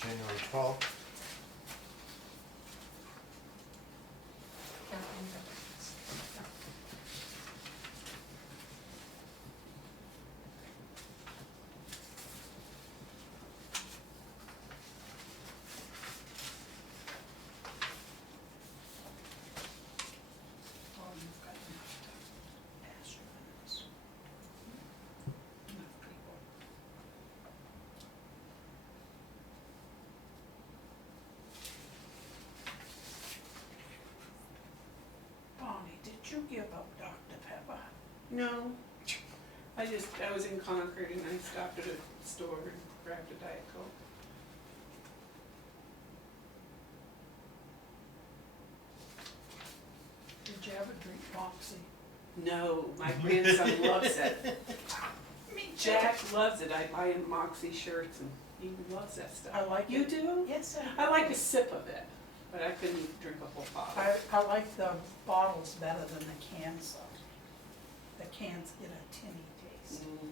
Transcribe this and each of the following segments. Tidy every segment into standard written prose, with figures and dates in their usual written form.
January 12th. Oh, you've got enough to pass your minutes. Enough people. Bonnie, did you give up Dr. Pepper? No, I was in Concord and I stopped at a store and grabbed a Diet Coke. Did you ever drink Moxie? No, my grandson loves it. Me too. Jack loves it. I buy him Moxie shirts and he loves that stuff. I like You it. do? Yes, I like a sip of it, but I couldn't drink a whole bottle. I like the bottles better than the cans though. The cans get a tinny taste. Mm.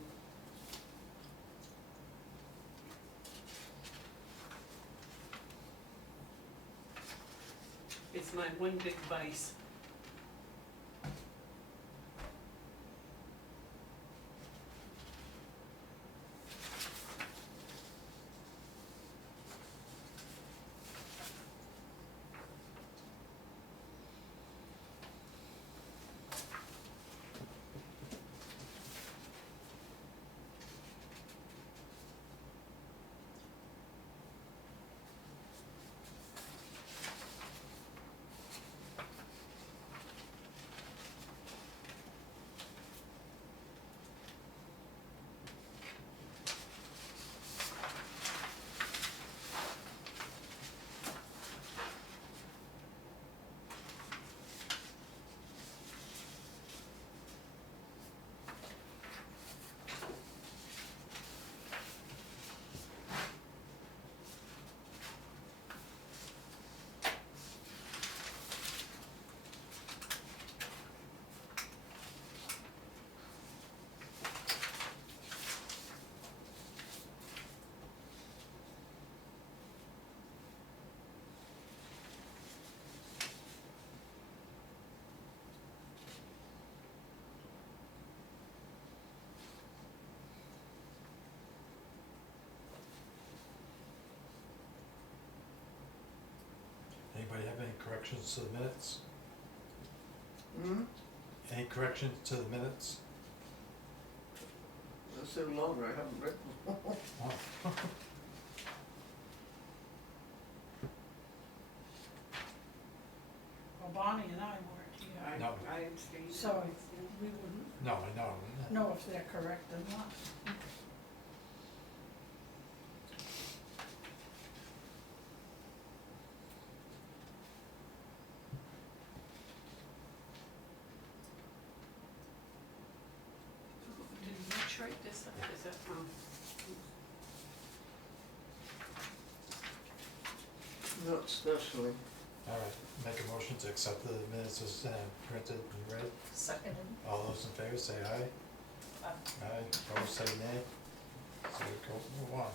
It's my one big vice. Anybody have any corrections to the minutes? hmm, Any corrections to the minutes? that's so long, I haven't read them. Oh. Well, Bonnie and I weren't here, No. I abstained. so we wouldn't No, I know. know if they're correct or not. Did you write this up? Is that, Not especially. All right, make a motion to accept the minutes as printed and read. Seconded. All those in favor say aye. Aye, opposed say nay. So we go, move on.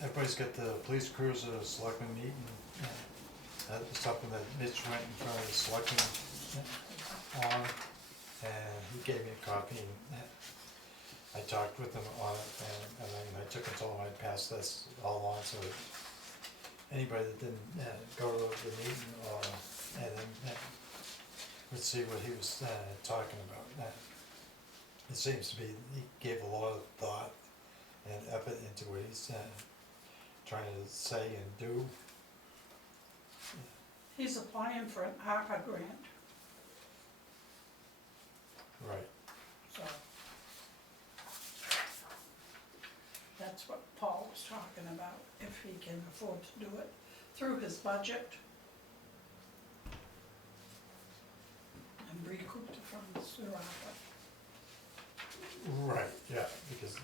Everybody's got the police cruiser selectmen meeting. That was something that Mitch went in front of the selectmen on, and he gave me a copy, and I talked with him on it, and then I took and told him I'd pass this all on, so that anybody that didn't go to the meeting or, and then would see what he was talking about. It seems to be, he gave a lot of thought and effort into what he's trying to say and do. He's applying for an ARPA grant, Right. so that's what Paul was talking about, if he can afford to do it through his budget and recoup the funds through ARPA. Right, yeah, because you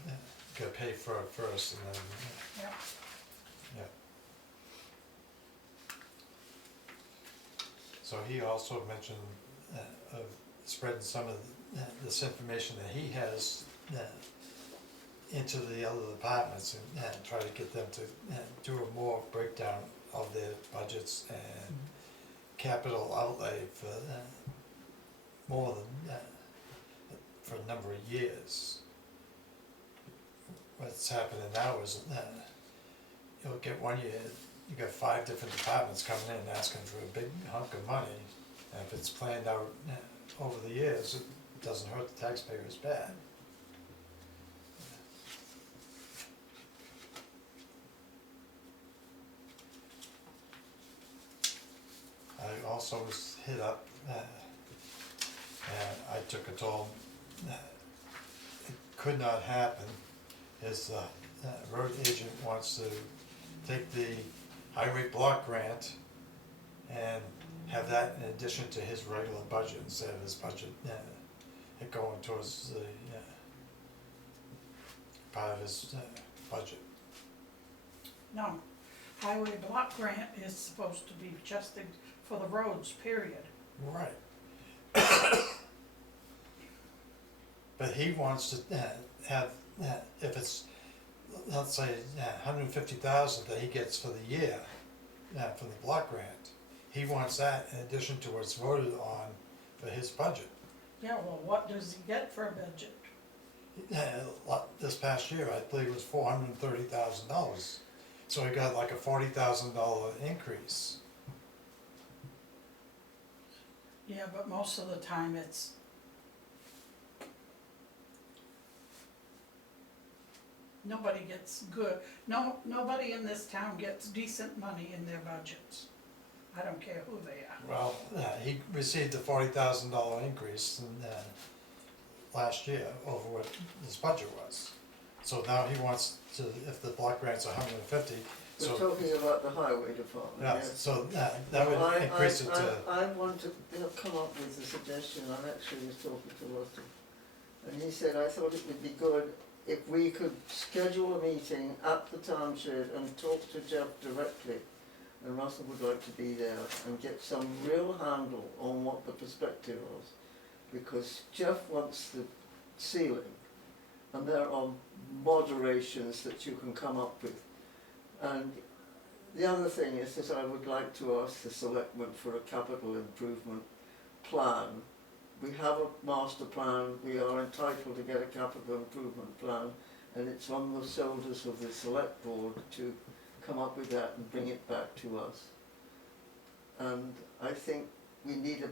gotta pay for it first and then, Yeah. yeah. So he also mentioned of spreading some of this information that he has into the other departments and try to get them to do a more breakdown of their budgets and capital outlay for more than for a number of years. What's happening now is you'll get one year, you got 5 different departments coming in asking for a big hunk of money, and if it's planned out over the years, it doesn't hurt the taxpayers bad. I also was hit up, and I took it all, it could not happen, is the road agent wants to take the highway block grant and have that in addition to his regular budget instead of his budget, it going towards the, part of his budget. No, highway block grant is supposed to be just for the roads, period. Right. But he wants to have, if it's, let's say, 150,000 that he gets for the year, from the block grant, he wants that in addition to what's voted on for his budget. Yeah, well, what does he get for a budget? This past year, I believe it was $430,000, so he got like a $40,000 increase. Yeah, but most of the time it's, nobody gets good, nobody in this town gets decent money in their budgets. I don't care who they are. Well, he received a $40,000 increase in, last year over what his budget was. So now he wants to, if the block grant's 150, We're so, talking about the highway department, yeah, yes. so that Well, would increase it to, I want to come up with a suggestion. I actually was talking to Russell, and he said, I thought it would be good if we could schedule a meeting at the town shed and talk to Jeff directly, and Russell would like to be there, and get some real handle on what the perspective was. Because Jeff wants the ceiling, and there are moderations that you can come up with. And the other thing is that I would like to ask the selectmen for a capital improvement plan. We have a master plan, we are entitled to get a capital improvement plan, and it's on the shoulders of the select board to come up with that and bring it back to us. And I think we need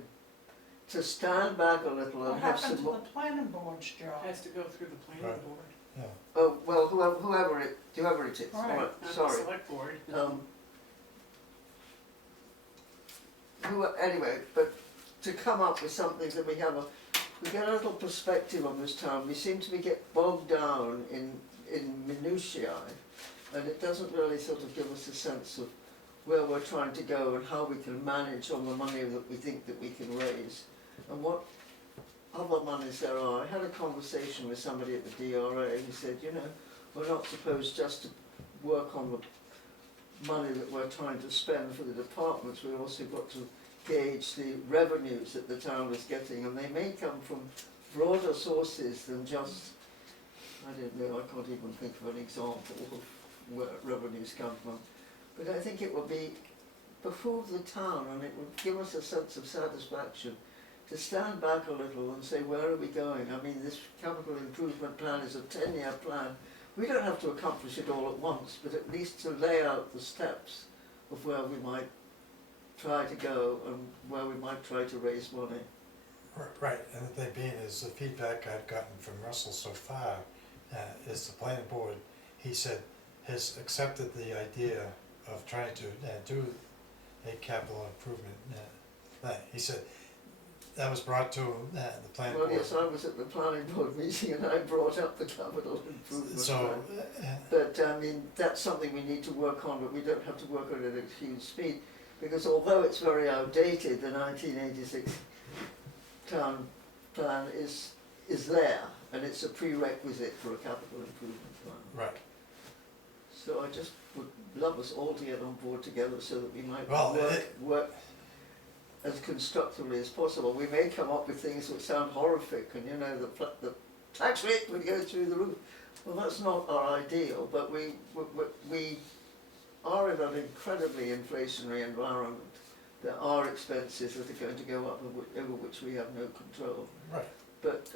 to stand back a little and What have happened some to the planning board's job? Has to go through the planning Right. board, yeah. Oh, well, whoever it is, Right. alright, not the sorry. select board. Anyway, but to come up with something that we get a little perspective on this town. We seem to get bogged down in minutiae, and it doesn't really sort of give us a sense of where we're trying to go and how we can manage on the money that we think that we can raise, and what other monies there are. I had a conversation with somebody at the DRA who said, you know, we're not supposed just to work on the money that we're trying to spend for the departments, we also got to gauge the revenues that the town is getting, and they may come from broader sources than just, I don't know, I can't even think of an example of where revenues come from. But I think it would behoove the town, and it would give us a sense of satisfaction to stand back a little and say, where are we going? I mean, this capital improvement plan is a 10-year plan. We don't have to accomplish it all at once, but at least to lay out the steps of where we might try to go and where we might try to raise money. Right, and the thing being is the feedback I've gotten from Russell so far is the planning board, he said, has accepted the idea of trying to do a capital improvement thing. He said that was brought to the planning board. Well, yes, I was at the planning board meeting and I brought up the capital improvement So, plan. But I mean, that's something we need to work on, but we don't have to work on it at huge speed, because although it's very outdated, the 1986 town plan is there, and it's a prerequisite for a capital improvement plan. right. So I just would love us all to get on board together so that we might Well, work as constructively as possible. We may come up with things that sound horrific, and you know, the tax rate would go through the roof. Well, that's not our ideal, but we are in an incredibly inflationary environment. There are expenses that are going to go up over which we have no control. Right. But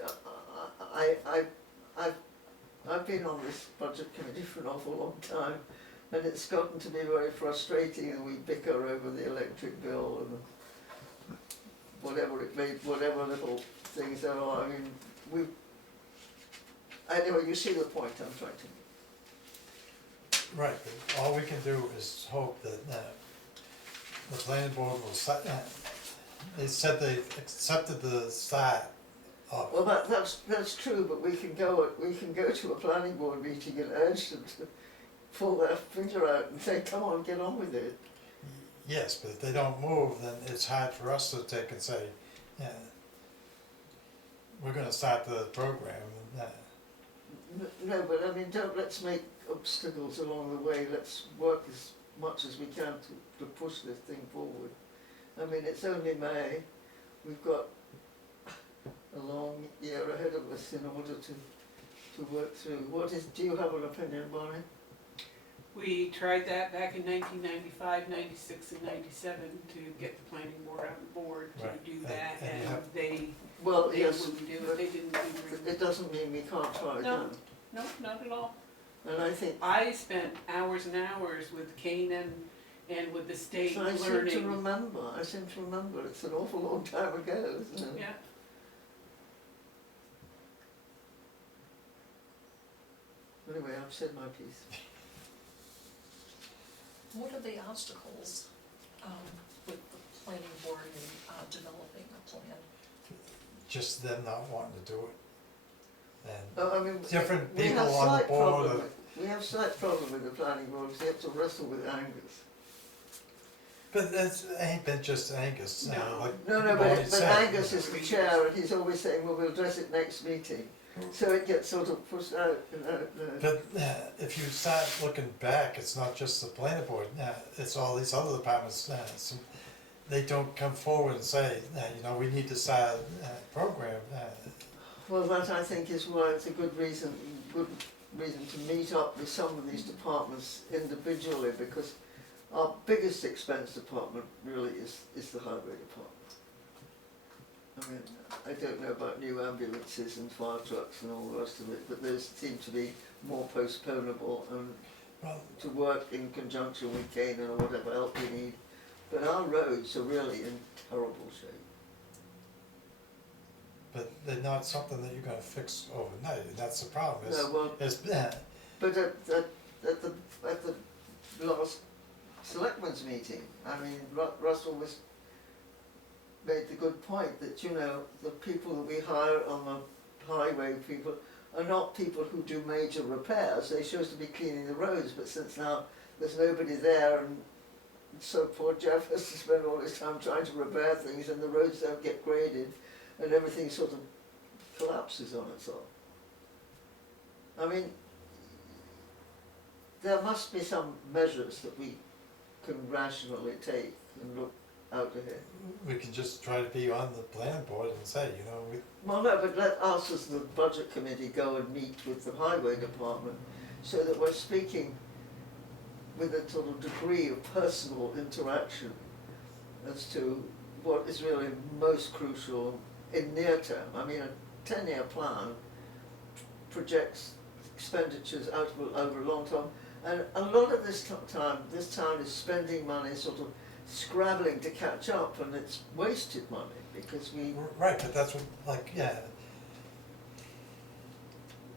I've been on this budget committee for an awful long time, and it's gotten to be very frustrating, and we bicker over the electric bill and whatever it may, whatever little things there are. I mean, anyway, you see the point I'm trying to make. Right, but all we can do is hope that the planning board will set, they said they accepted the start of. Well, that's true, but we can go to a planning board meeting and urge them to pull their finger out and say, come on, get on with it. Yes, but if they don't move, then it's hard for us to take and say, yeah, we're gonna start the program. No, but I mean, let's make obstacles along the way. Let's work as much as we can to push this thing forward. I mean, it's only May. We've got a long year ahead of us in order to work through. Do you have an opinion, Bonnie? We tried that back in 1995, 96, and 97 to get the planning board on board to Right. do that, And and they Well, they yes, wouldn't do it. but They didn't do it doesn't mean we can't try No. again. No, not at all. And I think I spent hours and hours with Kane and with the state I seem learning. to remember. It's an awful long time ago, isn't it? Yeah. Anyway, I've said my piece. What are the obstacles with the planning board in developing a plan? Just them not wanting to do it. And I mean, different we have people on the slight board problem are- we have slight problem with the planning board because they have to wrestle with Angus. but it ain't been just Angus, No. like No, Bonnie but said. Angus is the chair and he's always saying, well, we'll address it next meeting. So it gets sort of pushed out and out. But if you start looking back, it's not just the planning board, it's all these other departments, they don't come forward and say, you know, we need to start a program. Well, that I think is why it's a good reason to meet up with some of these departments individually, because our biggest expense department really is the highway department. I mean, I don't know about new ambulances and fire trucks and all the rest of it, but those seem to be more postponable and Well, to work in conjunction with Kane or whatever help we need. But our roads are really in terrible shape. but they're not something that you're gonna fix overnight, and that's the problem, No, well, but at the last selectmen's meeting, I mean, Russell made the good point that, you know, the people that we hire on the highway people are not people who do major repairs. They're supposed to be cleaning the roads, but since now there's nobody there, and so poor Jeff has to spend all his time trying to repair things, and the roads don't get graded, and everything sort of collapses on itself. I mean, there must be some measures that we can rationally take and look out ahead. we can just try to be on the planning board and say, you know, Well, no, but let us as the budget committee go and meet with the highway department so that we're speaking with a sort of degree of personal interaction as to what is really most crucial in near term. I mean, a 10-year plan projects expenditures out over a long time, and a lot of this town is spending money sort of scrabbling to catch up, and it's wasted money because we. right, but that's what, like,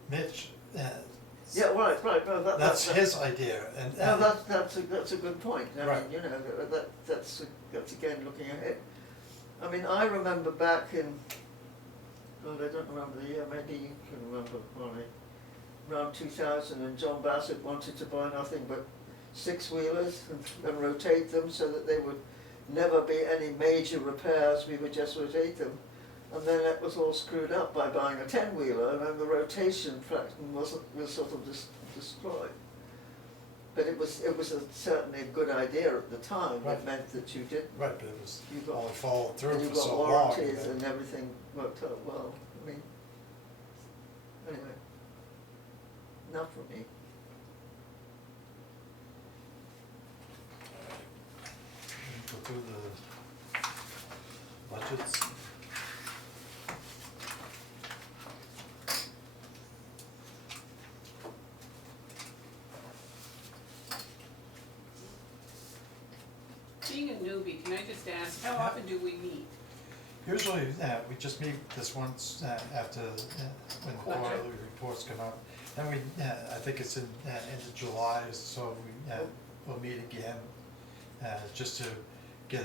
Mitch, Yeah, right. Well, that's his idea, and. No, that's a good point. I Right. mean, you know, that's again looking ahead. I mean, I remember back in, God, I don't remember the year. Maybe you can remember, Bonnie. Around 2000, and John Bassett wanted to buy nothing but 6-wheelers and rotate them so that there would never be any major repairs. We would just rotate them, and then it was all screwed up by buying a 10-wheeler, and then the rotation fraction was sort of destroyed. But it was certainly a good idea at the time. Right. It meant that you did. Right, but it was You got- all followed through You for got so long. warranties and everything worked out well. I mean, enough for me. Go through the budgets. Being a newbie, can I just ask, how often do we meet? Usually, we just meet this once, after, when the Quarter. quarterly reports come out. Then we, I think it's in, end of July, so we, we'll meet again, just to get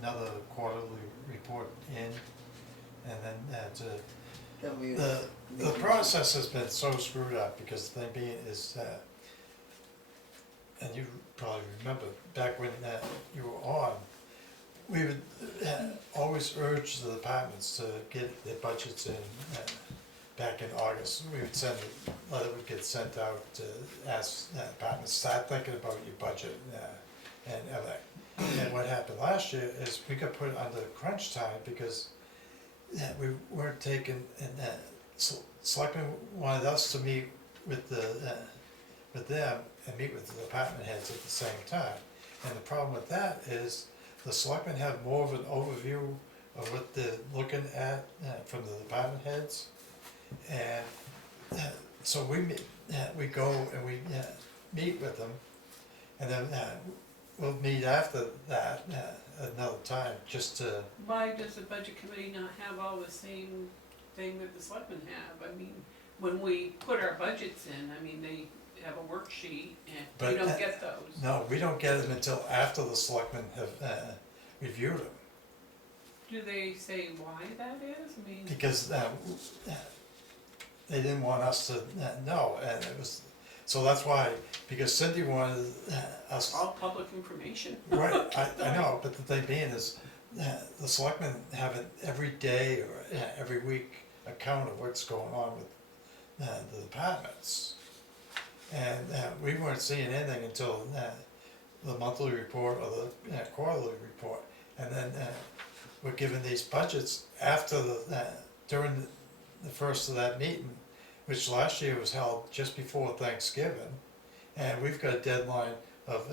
another quarterly report in. And then, Then we. the process has been so screwed up, because the thing being is, and you probably remember, back when you were on, we would always urge the departments to get their budgets in back in August. We would send, a letter would get sent out to ask departments, start thinking about your budget and everything. And what happened last year is we got put under crunch time because we weren't taking, and selectmen wanted us to meet with with them and meet with the department heads at the same time. And the problem with that is the selectmen have more of an overview of what they're looking at from the department heads. And so we go and we meet with them, and then we'll meet after that another time just to. Why does the budget committee not have all the same thing that the selectmen have? I mean, when we put our budgets in, I mean, they have a worksheet and But, we don't get those. No, we don't get them until after the selectmen have reviewed them. Do they say why that is? I mean, Because they didn't want us to know, and it was, so that's why, because Cindy wanted us, all public information. right, I know, but the thing being is, the selectmen have an every day or every week account of what's going on with the departments. And we weren't seeing anything until the monthly report or the quarterly report. And then we're given these budgets after during the first of that meeting, which last year was held just before Thanksgiving. And we've got a deadline of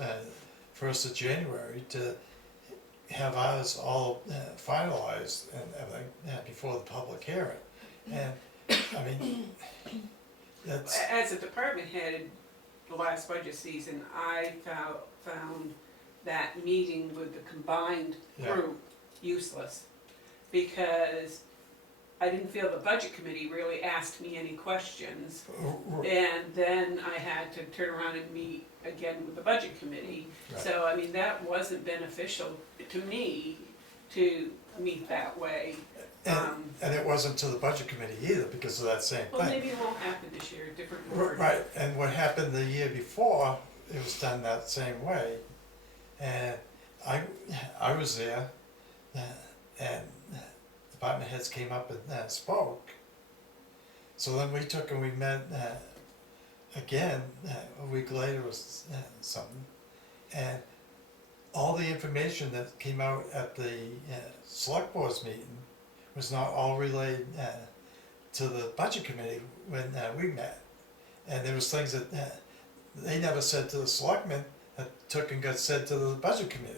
1st of January to have ours all finalized and everything before the public hearing. And, I mean, that's, As a department head, the last budget season, I found that meeting with the combined Yeah. group useless. Because I didn't feel the budget committee really asked me any questions. And then I had to turn around and meet again with the budget committee. Right. So, I mean, that wasn't beneficial to me to meet that way. and it wasn't to the budget committee either because of that same Well, thing. maybe it won't happen this year, a different board. Right, and what happened the year before, it was done that same way. And I was there, and department heads came up and spoke. So then we took and we met again, a week later or something. And all the information that came out at the select board's meeting was not all relayed to the budget committee when we met. And there was things that they never said to the selectmen that took and got said to the budget committee.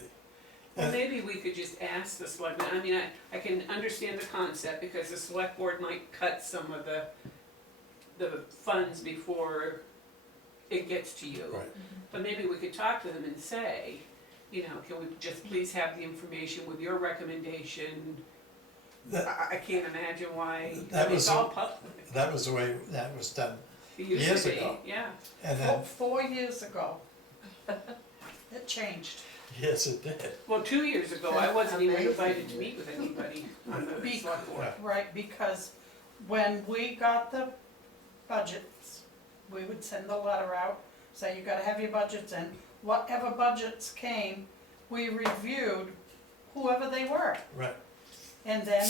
Well, And- maybe we could just ask the selectmen, I mean, I can understand the concept, because the select board might cut some of the funds before it gets to you. Right. But maybe we could talk to them and say, you know, can we just please have the information with your recommendation? That, I can't imagine why, That I mean, it's was all public, that was the way that was done. it used years to be, ago. yeah. And then, 4 years ago, it changed. yes, it did. Well, 2 years ago, I wasn't even Amazing. invited to meet with anybody on the Be- select board. Yeah. Right, because when we got the budgets, we would send the letter out, say you gotta have your budgets in. Whatever budgets came, we reviewed whoever they were. Right. And then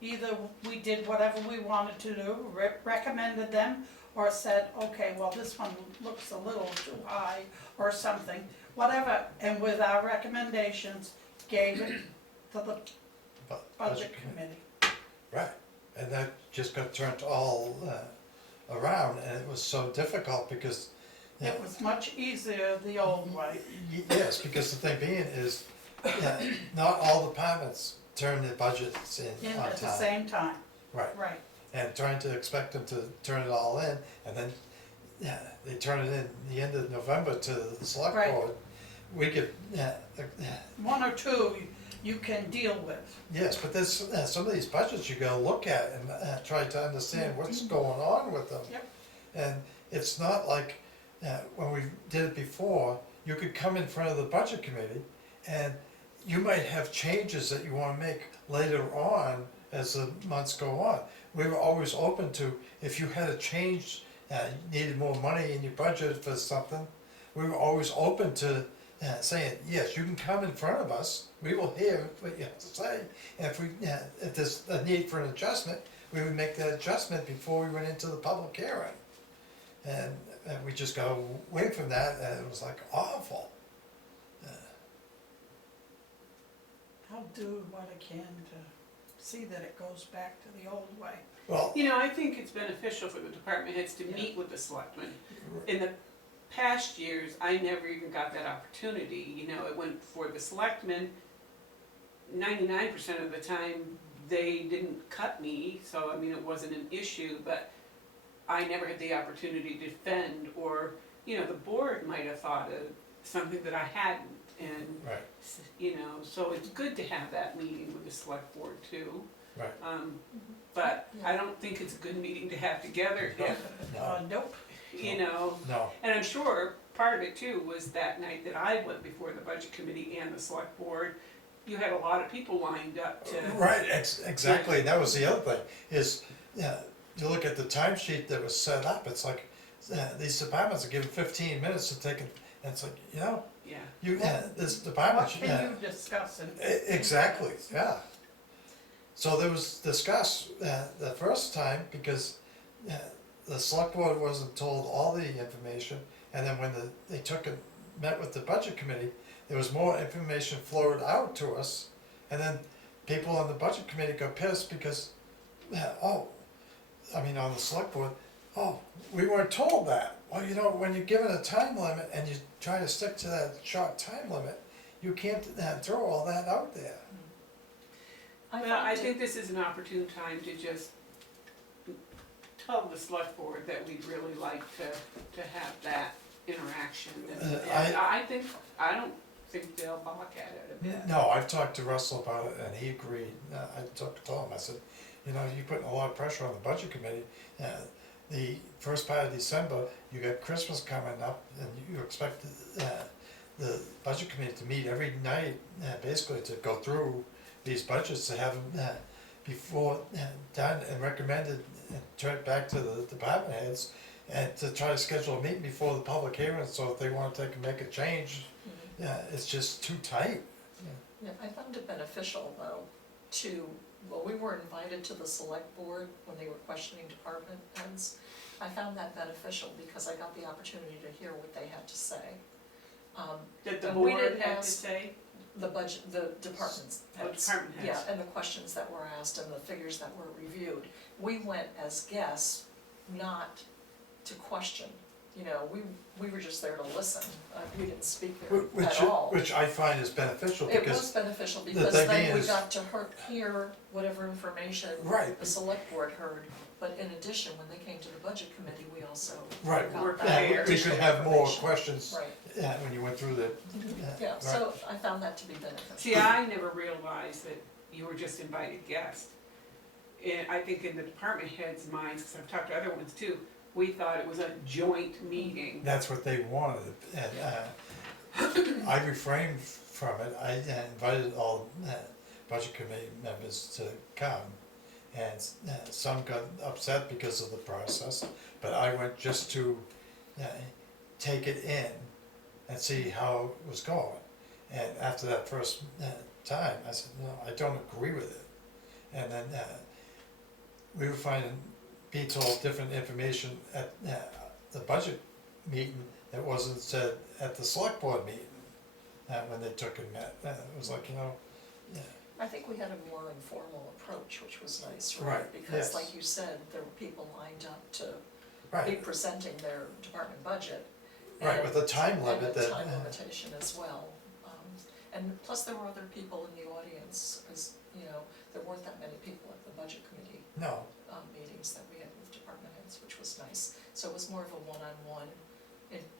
we did whatever we wanted to do, recommended them, or said, okay, well, this one looks a little too high, or something, whatever. And with our recommendations, gave it to the budget committee. Right, and that just got turned all around, and it was so difficult because, yeah, It was much easier the old way. yes, because the thing being is, not all departments turn their budgets in In on at the time. same time, Right, right. and trying to expect them to turn it all in, and then, yeah, they turn it in the end of November to the select Right. board. We could, One or two you can deal with. yes, but there's, some of these budgets you gotta look at and, try to understand what's going on with them. Yep. And it's not like, when we did it before, you could come in front of the budget committee and you might have changes that you wanna make later on as the months go on. We were always open to, if you had a change, you needed more money in your budget for something, we were always open to, saying, yes, you can come in front of us, we will hear what you have to say. And if we, if there's a need for an adjustment, we would make that adjustment before we went into the public hearing. And we just got away from that, and it was like awful. I'll do what I can to see that it goes back to the old way. Well, You know, I think it's beneficial for the department heads to meet with the selectmen. In the past years, I never even got that opportunity, you know, it went for the selectmen. 99% of the time, they didn't cut me, so I mean, it wasn't an issue, but I never had the opportunity to defend, or, you know, the board might have thought of something that I hadn't, and, right, you know, so it's good to have that meeting with the select board too. right, But I don't think it's a good meeting to have together if, no, Nope. you know, no, and I'm sure part of it too was that night that I went before the budget committee and the select board, you had a lot of people lined up to. right, exactly, that was the other thing, is, you look at the timesheet that was set up, it's like, these departments are given 15 minutes to take it, and it's like, you know, Yeah, you, this department, What can you discuss and? Exactly, yeah. So there was discuss, the first time, because, the select board wasn't told all the information, and then when they took and met with the budget committee, there was more information flowed out to us, and then people on the budget committee got pissed because, on the select board, we weren't told that. Well, you know, when you're given a time limit and you try to stick to that short time limit, you can't, throw all that out there. well, I think this is an opportune time to just tell the select board that we'd really like to have that interaction. And I don't think they'll balk at it a bit. No, I've talked to Russell about it and he agreed. I talked to Tom, I said, you know, you're putting a lot of pressure on the budget committee. The first part of December, you got Christmas coming up and you expect the budget committee to meet every night, basically to go through these budgets, to have them before done and recommended and turned back to the department heads, and to try to schedule a meeting before the public hearing, so if they wanna take and make a change, it's just too tight. Yeah, I found it beneficial though well, we were invited to the select board when they were questioning department heads. I found that beneficial because I got the opportunity to hear what they had to say. That the And we board didn't had to ask- say, The budget, the departments oh, heads. department heads. Yeah, and the questions that were asked and the figures that were reviewed. We went as guests, not to question, you know, we were just there to listen. We didn't speak there at all. Which I find is beneficial, It was because, beneficial the because thing then we is- got to hear whatever information right, the select board heard. But in addition, when they came to the budget committee, we also right, got We're that we prepared. could additional have more information. questions, Right, when you went through the, yeah, right. so I found that to be beneficial. See, I never realized that you were just invited guests. And I think in the department heads' minds, because I've talked to other ones too, we thought it was a joint meeting. That's what they wanted, and I refrained from it. I invited all budget committee members to come, and some got upset because of the process, but I went just to take it in and see how it was going. And after that first time, I said, no, I don't agree with it. And then we were being told different information at the budget meeting that wasn't said at the select board meeting, when they took and met. It was like, you know, I think we had a more informal approach, which was nice, Right, right? Because yes. like you said, there were people lined up to be Right, presenting their department budget. right, with the time limit And that. the time limitation as well. And plus there were other people in the audience, as, you know, there weren't that many people at the budget committee No, meetings that we had with department heads, which was nice. So it was more of a one-on-one,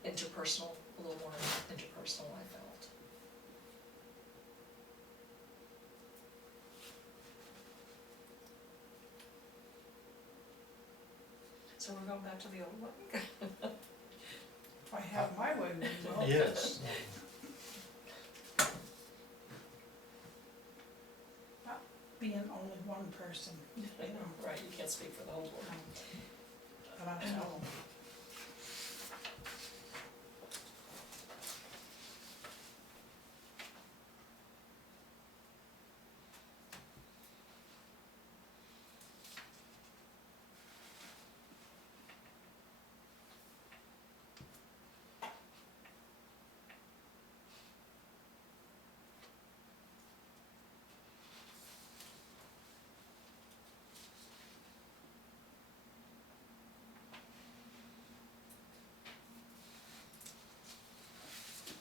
interpersonal, a little more interpersonal, I felt. So we're going back to the old one? If I have my way, we will. yes, Being only one person, you know, Right, you can't speak for the whole board. but I know.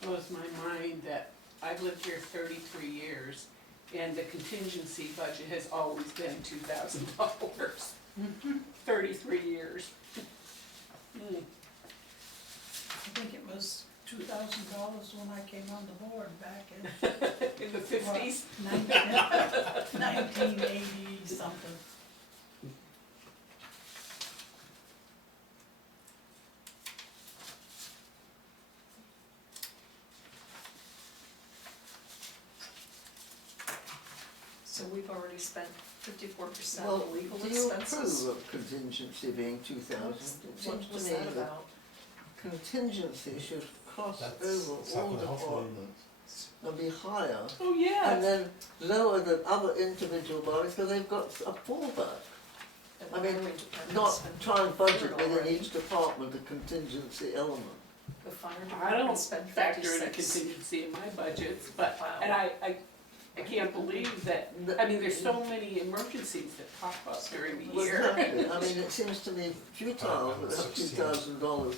Blows my mind that I've lived here 33 years and the contingency budget has always been $2,000. 33 years. Mm. I think it was $2,000 when I came on the board back in In the 50s. 1980 something. So we've already spent 54% Well, of legal do you expenses. approve of contingency being 2,000? It What seems was to me that that about? contingency should cross That's over all something hopefully- departments and be higher, Oh, yeah. and then lower than other individual bodies, because they've got a fallback. And I what mean, other departments Not spend- try and budget Already. within each department a contingency element. The fire I don't department spent factor in a 56. contingency in my budgets, but, Wow. and I can't believe that, I mean, there's so many emergencies that pop up during the Well, year. exactly. I mean, it seems to me futile to have $2,000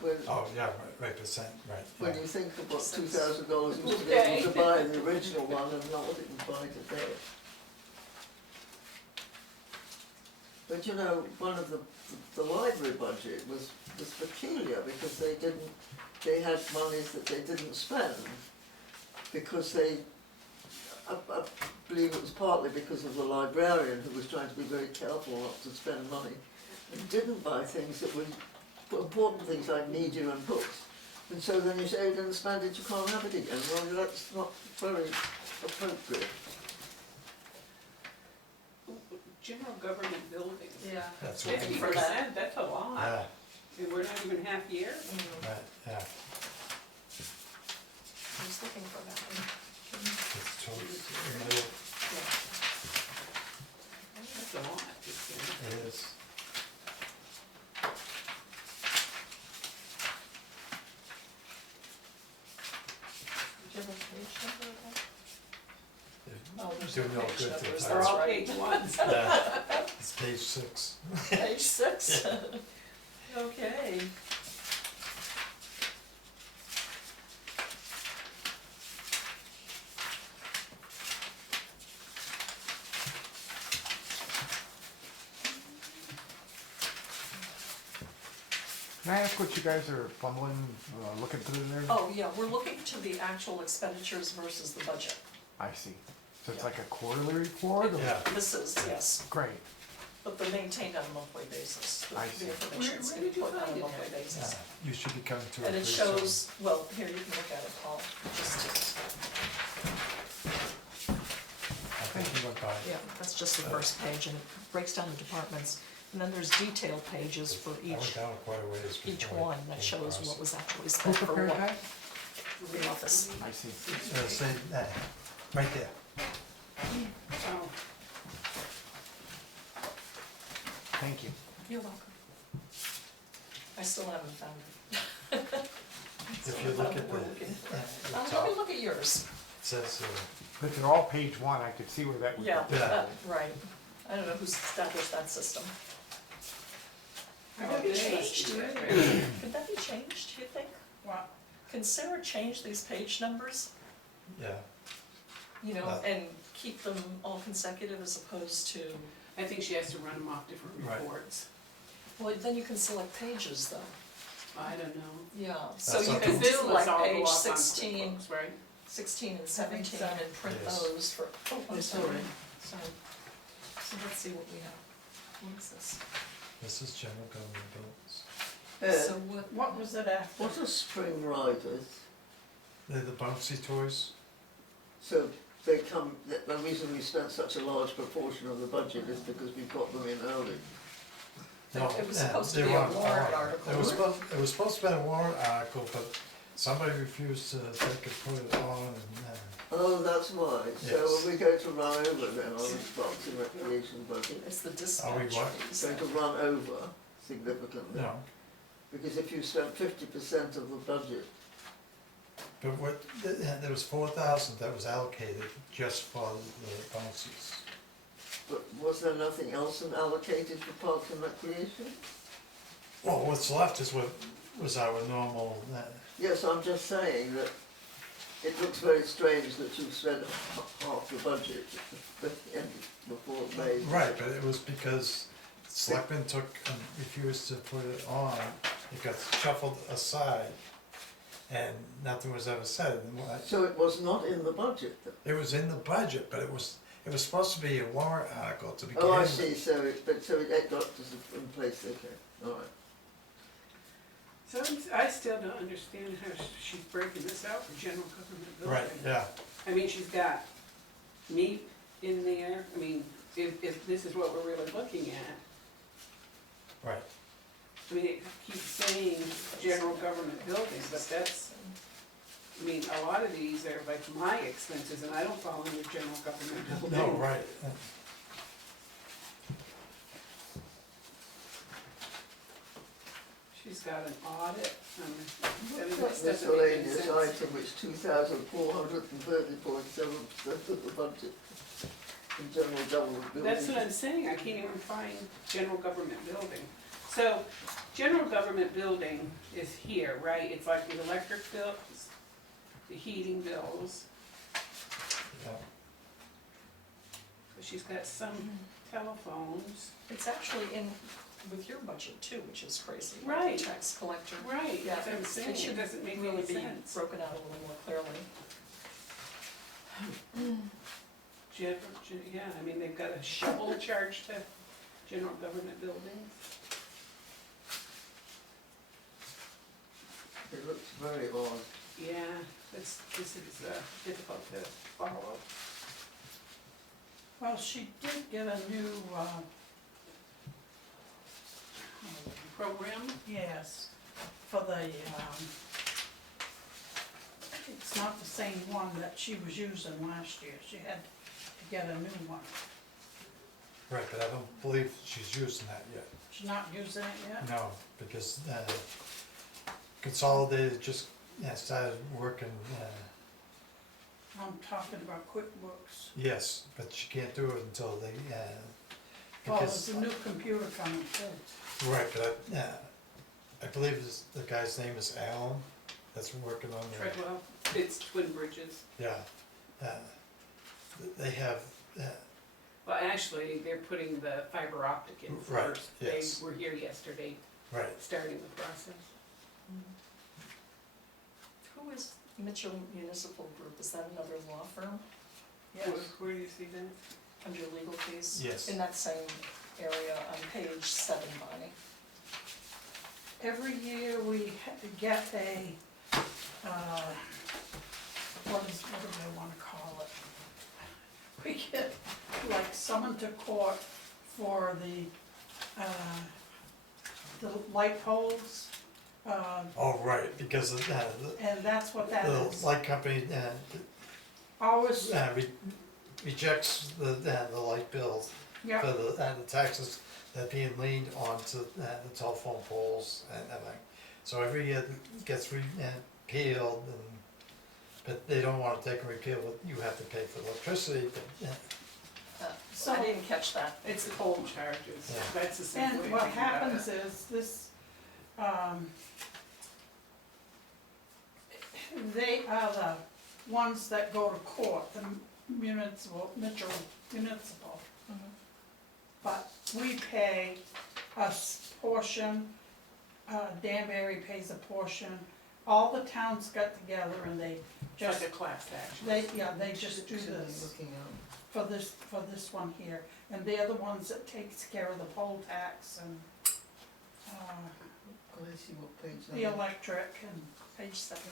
when, oh, yeah, right, percent, right, when yeah. you think of what $2,000 used to be Okay. able to buy the original one and not what it can buy today. But you know, one of the library budget was peculiar because they had monies that they didn't spend because I believe it was partly because of the librarian who was trying to be very careful not to spend money and didn't buy things that were important things like media and books. And so then you say, you didn't spend it, you can't have it again. Well, that's not very appropriate. General government buildings, Yeah. That's what, 50%, that's a lot. yeah, And we're not even half year. Mm, right, yeah, I was looking for that one. it's totally, in the middle, Yeah. That's a lot. it is. Did you have a page number of that? Oh, there's Doing no all page good numbers, things. They're that's all right. page ones. Yeah, it's page 6. Page 6? Okay. Can I ask what you guys are fumbling, looking through there? Oh, yeah, we're looking to the actual expenditures versus the budget. I see. So it's like a quarterly report? or- Yeah, This is, yes, Great. but they're maintained on a monthly basis. The- I see. The information's Where been did you put on a find it monthly at? basis. yeah, you should be coming to it And it pretty soon. shows, well, here, you can look at it, Paul, just to, I think you went by. yeah, that's just the first page, and it breaks down the departments. And then there's detailed pages for I went each down quite a ways each before I one that came shows across what it. was actually Who spent for prepared what, that? the office. I see. Say that, right there. Oh, Thank you. You're welcome. I still haven't found it. If you look at We're the, looking for it. the Let top, me look at yours. it says, If they're all page 1, I could see where that would Yeah, go. Yeah. right. I don't know who's established that system. Could that be they changed? do that, right? Could that be changed, do you think? Well, Can Sarah change these page numbers, Yeah, you know, Uh, and keep them all consecutive as opposed to, I think she has to run them off different Right. reports. well, then you can select pages though. I don't know. Yeah, so That's you up can to- Because this do was like all go page off on 16, QuickBooks, right? 16 and I think 17 so. and print Yes. those for, oh, I'm Yes, sorry, sorry. sorry. So let's see what we have. What is this? this is general government bills. So Ed, what was it after? what are spring riders? They're the bouncy toys. So they come, the reason we spent such a large proportion of the budget is because we got them in early. No, It was yeah, supposed to they be were a on warrant article. It was supposed to be a warrant article, but somebody refused to take it, put it on, and, Oh, that's why. So Yes. are we going to run over then on the Parks and Recreation budget? It's the Are we dispatch what? fees. Going to run over significantly? no. Because if you spent 50% of the budget, But what, there was 4,000 that was allocated just for the bouncies. but was there nothing else allocated for Parks and Recreation? Well, what's left is what was our normal, Yes, I'm just saying that it looks very strange that you've spent half the budget before May. right, but it was because selectmen took and refused to put it on. It got shuffled aside, and nothing was ever said. And So it was not in the budget then? it was in the budget, but it was supposed to be a warrant article to begin Oh, I with. see, so it got in place, okay, all right. So I still don't understand how she's breaking this out for general government building. Right, yeah, I mean, she's got meat in there, I mean, if this is what we're really looking at, right. I mean, it keeps saying general government building, but that's, I mean, a lot of these are like my expenses, and I don't fall under general government building. No, right. She's got an audit, I mean, That this doesn't make any miscellaneous sense. item, which 2,430.7% of the budget in general government buildings. That's what I'm saying, I can't even find general government building. So, general government building is here, right? It's like the electric bills, the heating bills, Yeah. she's got some telephones. It's actually in with your budget too, which is crazy. Right. The tax collector. Right, Yeah, that's what I'm saying, it should it doesn't make really any be sense. broken out a little more clearly. Yeah, I mean, they've got a shovel charge to general government buildings. It looks very odd. Yeah, this is difficult to follow. Well, she did get a new, Program? yes, for the, it's not the same one that she was using last year. She had to get a new one. Right, but I don't believe she's using that yet. She's not using it yet? No, because Consolidated just started working, I'm talking about QuickBooks. yes, but she can't do it until they, Well, there's because, a new computer coming too. right, but I believe the guy's name is Alan, that's working on their, Treadwell, it's Twin Bridges. yeah. They have, Well, actually, they're putting the fiber optic in Right, first. yes. They were here yesterday, right, starting the process. Who is Mitchell Municipal Group? Is that another law firm Yes. Where do you see that? under legal fees? Yes. In that same area on page 7, Bonnie. Every year we get a, what do they wanna call it? We get like summoned to court for the light poles, oh, right, because of and that's what that the is. light company Always, rejects the light bills yeah, for the taxes that are being leaned onto the telephone poles and everything. So every year it gets repealed, but they don't wanna take and repeal what you have to pay for electricity, but So- I didn't catch that. It's the poll charges, Yeah. that's the simple way And of what thinking about happens it. is this, they are the ones that go to court, the municipal. Mhm. But we pay a portion, Danbury pays a portion, all the towns got together and they It's just, like a class action. they just do Should be this looking out. for this one here. And they're the ones that takes care of the poll tax and, Oh, let's see what page that the is. electric and, Page 7.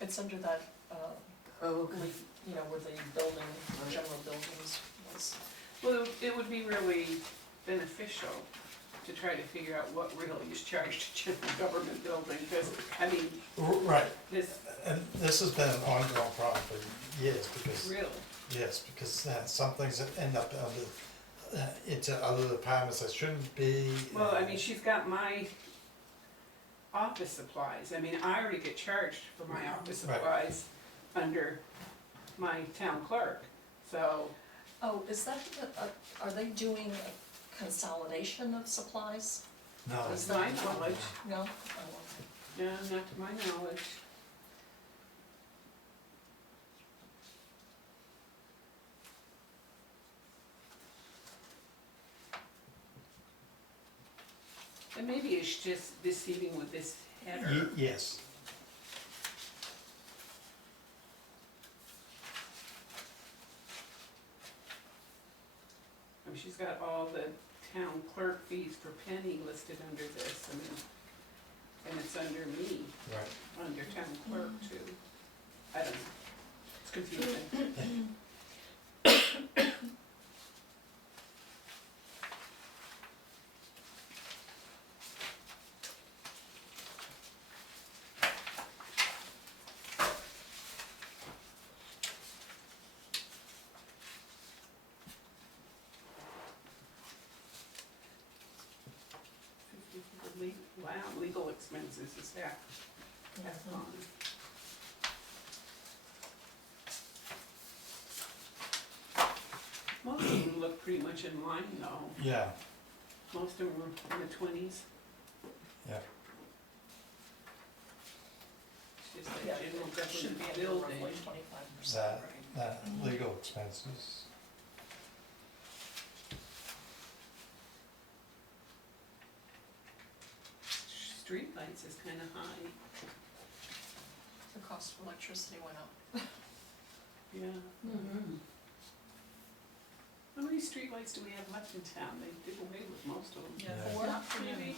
It's under that, Oh, okay. you know, where the building, general buildings was. Well, it would be really beneficial to try to figure out what really is charged to general government building, because, I mean, Right, this, and this has been an ongoing problem for years, because, really, yes, because some things end up under, into other departments that shouldn't be. well, I mean, she's got my office supplies, I mean, I already get charged for my office Right. supplies under my town clerk, so, Oh, is that, are they doing a consolidation of supplies? No, to my knowledge, No? Oh, no, not to my knowledge. And maybe it's just deceiving with this header. yes, I mean, she's got all the town clerk fees for Penny listed under this, I mean, and it's under me, right. under town clerk too. I don't know, it's confusing. Wow, legal expenses is that, that's Mhm. on. Most of them look pretty much in line though, Yeah, most of them are in the 20s. yeah, It's just Yeah, like general it should be government at building. roughly 25%. that legal expenses. Streetlights is kinda high, The cost of electricity went up. yeah. mhm. How many streetlights do we have left in town? They did away with most of them. Yeah. Four, Not too maybe? many.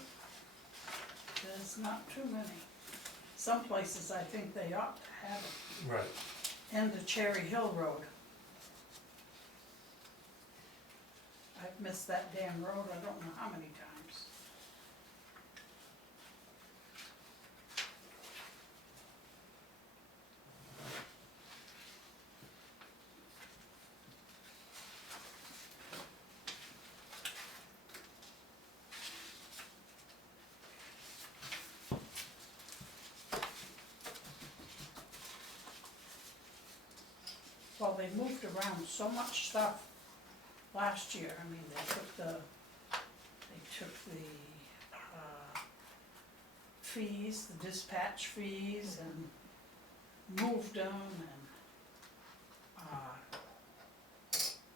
There's not too many. Some places I think they ought to have it, Right, and the Cherry Hill Road. I've missed that damn road, I don't know how many times. Well, they moved around so much stuff last year, I mean, they took the fees, the dispatch fees, and moved them, and,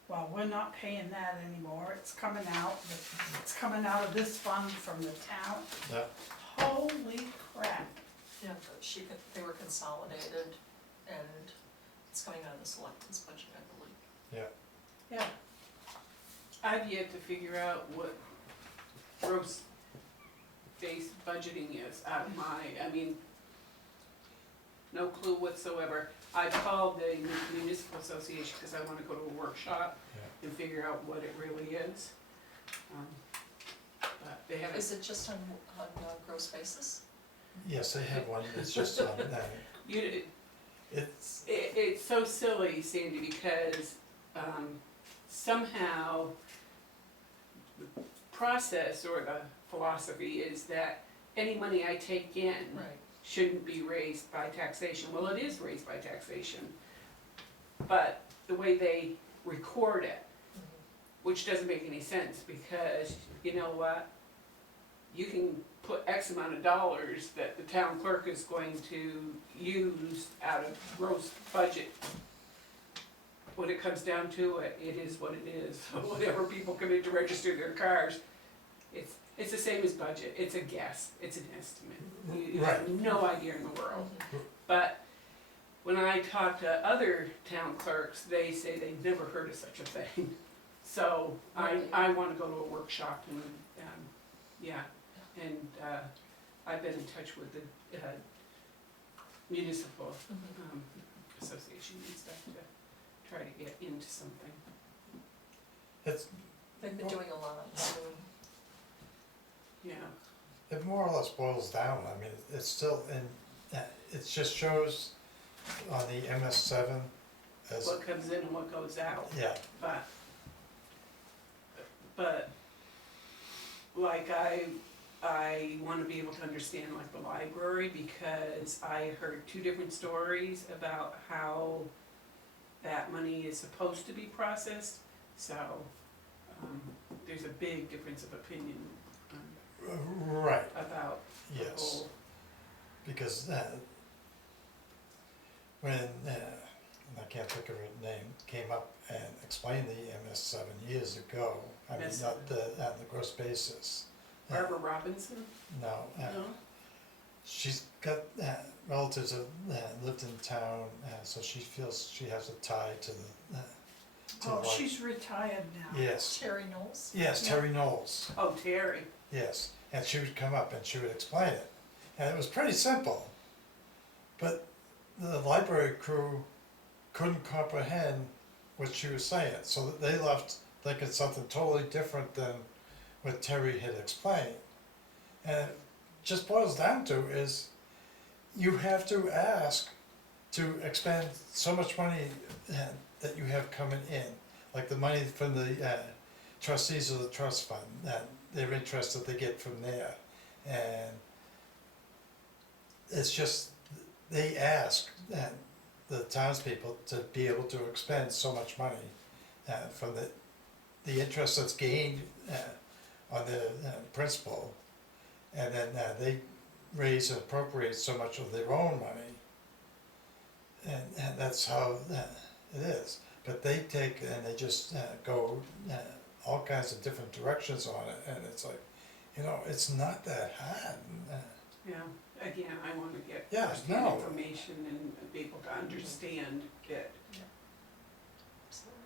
well, we're not paying that anymore, it's coming out of this fund from the town. yeah, Holy crap, Yeah, but they were consolidated, and it's coming out of the selectmen's budget, I believe. yeah, yeah, I've yet to figure out what gross based budgeting is out of my, I mean, no clue whatsoever. I called the municipal association because I wanna go to a workshop yeah. and figure out what it really is. But they haven't, Is it just on gross basis? Yes, they have one, it's just on, it's, it's so silly, Sandy, because, somehow the process or the philosophy is that any money I take in Right. shouldn't be raised by taxation. Well, it is raised by taxation, but the way they record it, which doesn't make any sense, because you know what? You can put X amount of dollars that the town clerk is going to use out of gross budget. When it comes down to it, it is what it is. Whenever people come in to register their cars, it's the same as budget, it's a guess, it's an estimate. You have Right. no idea in the world. But when I talk to other town clerks, they say they've never heard of such a thing. So I wanna go to a workshop and, yeah, and, I've been in touch with the, municipal, association and stuff to try to get into something. It's, They've been doing a lot, so, Yeah, it more or less boils down, I mean, it's still in, it just shows on the MS7 as, what comes in and what goes out, yeah, but, like I wanna be able to understand like the library, because I heard two different stories about how that money is supposed to be processed, so, there's a big difference of opinion, right, about the yes. whole. Because when, and I can't think of her name, came up and explained the MS 7 years ago, I mean, MS7. not the, on the gross basis. Barbara Robinson? No, No? she's got relatives that lived in town, so she feels she has a tie to the, Oh, like- she's retired now. Yes, Terry Knowles? yes, Terry Knowles, Oh, Terry. yes, and she would come up and she would explain it, and it was pretty simple, but the library crew couldn't comprehend what she was saying, so that they left thinking something totally different than what Terry had explained. And it just boils down to is, you have to ask to expend so much money that you have coming in, like the money from the trustees of the trust fund, their interest that they get from there. And it's just, they ask the townspeople to be able to expend so much money from the interest that's gained on the principal, and then they raise and appropriate so much of their own money, and that's how it is. But they take and they just go all kinds of different directions on it, and it's like, you know, it's not that hard. Yeah, again, I wanna get Yeah, first-hand no. information and be able to understand it. Absolutely.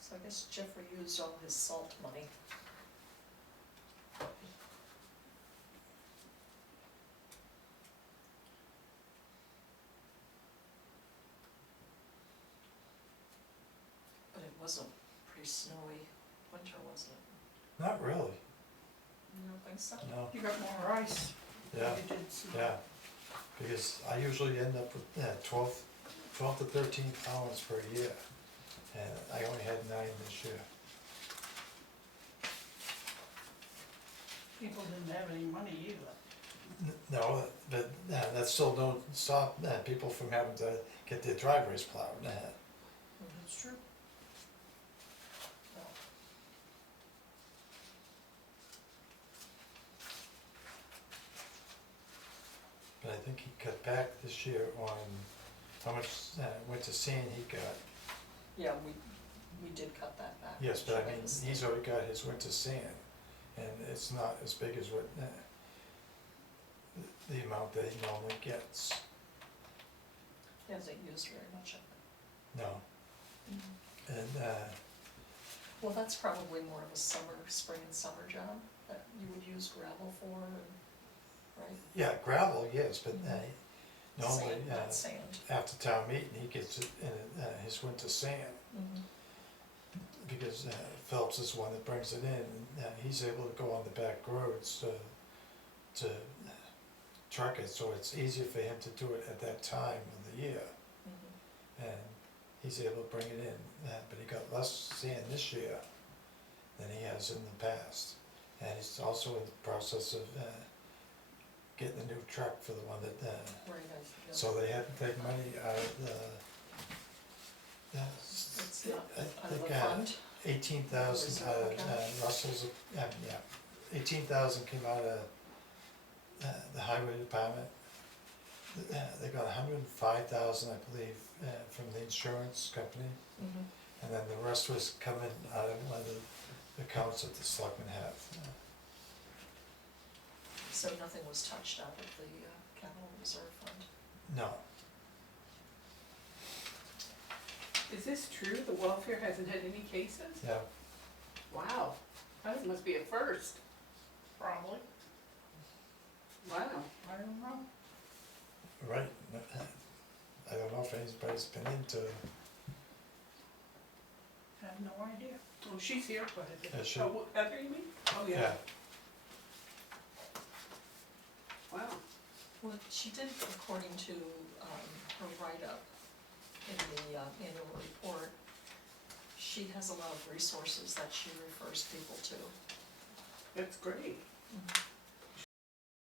So I guess Jeffrey used all his salt money. But it was a pretty snowy winter, wasn't it? Not really, You don't think so? no, You got more ice. yeah, You did some. yeah, because I usually end up with 12 to 13 pounds per year, and I only had 9 this year. People didn't have any money either. No, but that still don't stop people from having to get their driveways plowed. That's true. No. But I think he cut back this year on how much winter sand he got. Yeah, we did cut that back. Yes, but I mean, tremendously. he's already got his winter sand, and it's not as big as what the amount that he normally gets. He hasn't used very much of it. No, and Well, that's probably more of a spring and summer job that you would use gravel for, right? yeah, gravel, yes, but normally Sand, not sand. after town meeting, he gets it in his winter sand. Mhm. Because Phelps is the one that brings it in, and he's able to go on the back roads to truck it, so it's easier for him to do it at that time of the year, Mhm. and he's able to bring it in, but he got less sand this year than he has in the past, and he's also in the process of getting a new truck for the one that, Right, so they had to take money out of it's not I out of think, the fund, 18,000 out of Russell's, yeah, 18,000 came out of the highway department. They got 105,000, I believe, from the insurance company, mhm. and then the rest was coming out of one of the accounts that the selectmen have. So nothing was touched out of the capital reserve fund. No, Is this true? The welfare hasn't had any cases? yeah, Wow, that must be a first. Probably, Wow. I don't know. right. I don't know if anybody's been into, I have no idea. Oh, she's here, what is it? Yeah, she- Oh, Heather, you mean? Oh, yeah, yeah. Wow. Well, she did, according to her write-up in the annual report, she has a lot of resources that she refers people to. That's great. Mhm.